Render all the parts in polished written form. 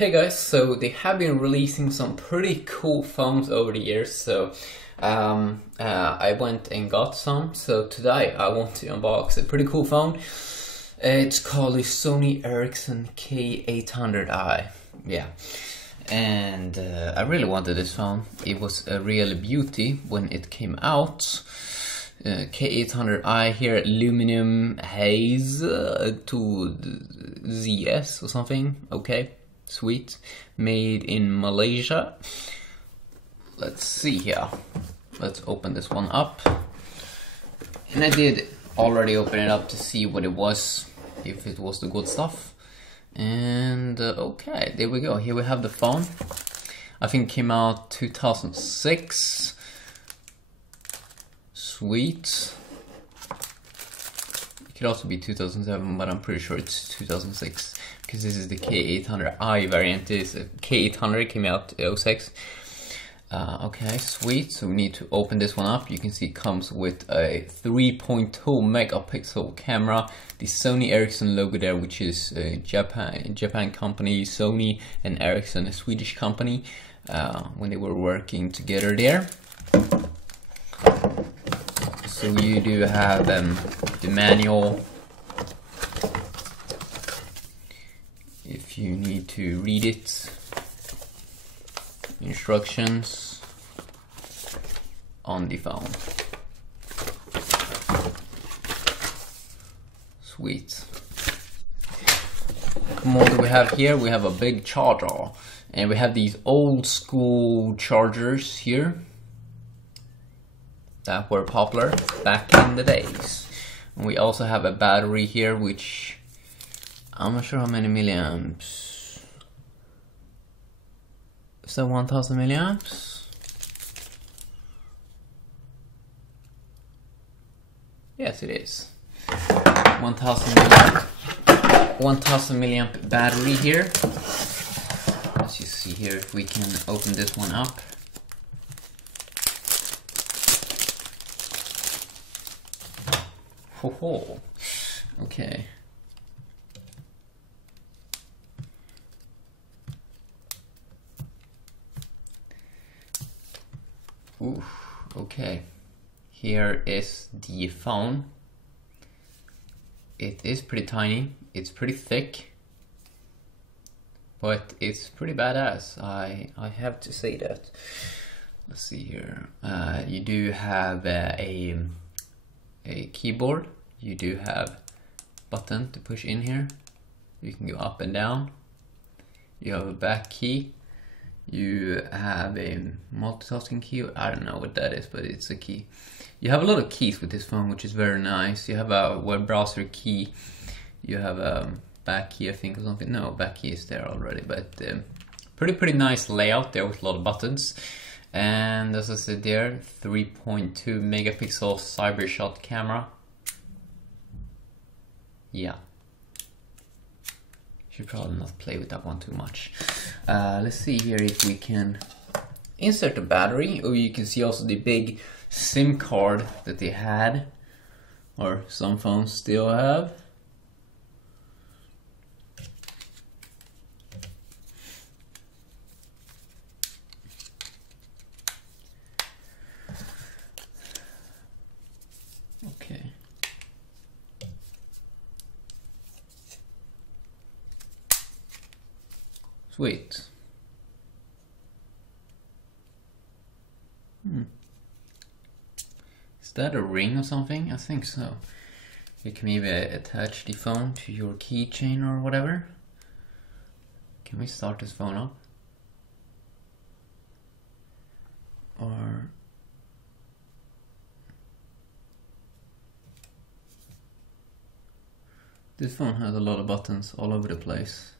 Hey guys, so they have been releasing some pretty cool phones over the years, so I went and got some. So today I want to unbox a pretty cool phone. It's called the Sony Ericsson K800i. Yeah, and I really wanted this phone. It was a real beauty when it came out. K800i here, aluminum haze to ZS or something. Okay, sweet. Made in Malaysia. Let's see here. Let's open this one up. And I did already open it up to see what it was, if it was the good stuff. And okay, there we go. Here we have the phone. I think it came out 2006. Sweet. It could also be 2007, but I'm pretty sure it's 2006 because this is the K800i variant. This K800 came out 06. Okay, sweet. So we need to open this one up. You can see it comes with a 3.2 megapixel camera. The Sony Ericsson logo there, which is a Japan company, Sony and Ericsson, a Swedish company, when they were working together there. So you do have the manual if you need to read it, instructions on the phone. Sweet. What more do we have here? We have a big charger, and we have these old school chargers here that were popular back in the days. And we also have a battery here, which I'm not sure how many milliamps. Is that 1000 milliamps? Yes, it is. 1000 milliamp battery here. Let's just see here if we can open this one up. Ho. Okay. Oof. Okay. Here is the phone. It is pretty tiny. It's pretty thick, but it's pretty badass. I have to say that. Let's see here. You do have a keyboard. You do have button to push in here. You can go up and down. You have a back key. You have a multitasking key. I don't know what that is, but it's a key. You have a lot of keys with this phone, which is very nice. You have a web browser key. You have a back key, I think, or something. No, back key is there already, but pretty nice layout there with a lot of buttons. And as I said there, 3.2 megapixel cyber shot camera. Yeah. Should probably not play with that one too much. Let's see here if we can insert a battery. Oh, you can see also the big SIM card that they had, or some phones still have. Okay. Sweet. Is that a ring or something? I think so. You can maybe attach the phone to your keychain or whatever. Can we start this phone up? Or this phone has a lot of buttons all over the place.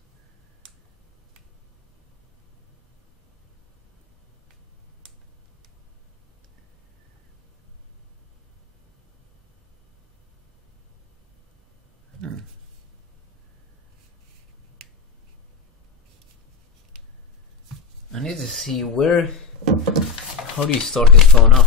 I need to see how do you start this phone up?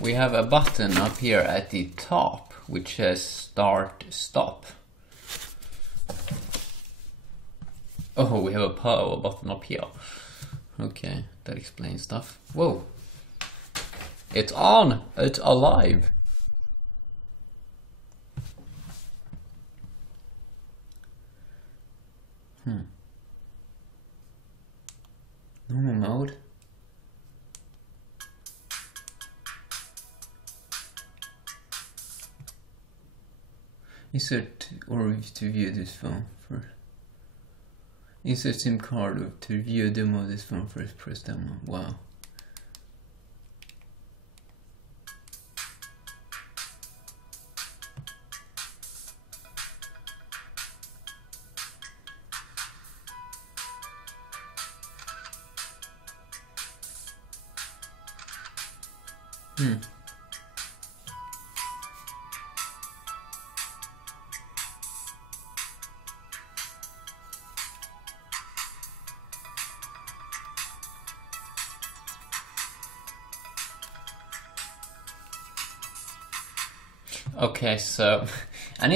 we have a button up here at the top which says start stop. Oh, we have a power button up here. Okay, that explains stuff. Whoa, it's on, it's alive. Normal mode. Insert or to view this phone first. Insert SIM card to view a demo of this phone first. Press demo. Wow. Okay, so I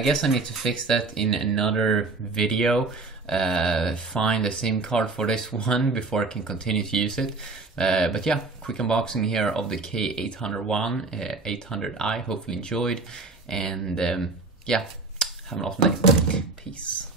guess I need to fix that in another video. Find a SIM card for this one before I can continue to use it. But yeah, quick unboxing here of the K800i. Hopefully enjoyed, and yeah, have an awesome day. Peace.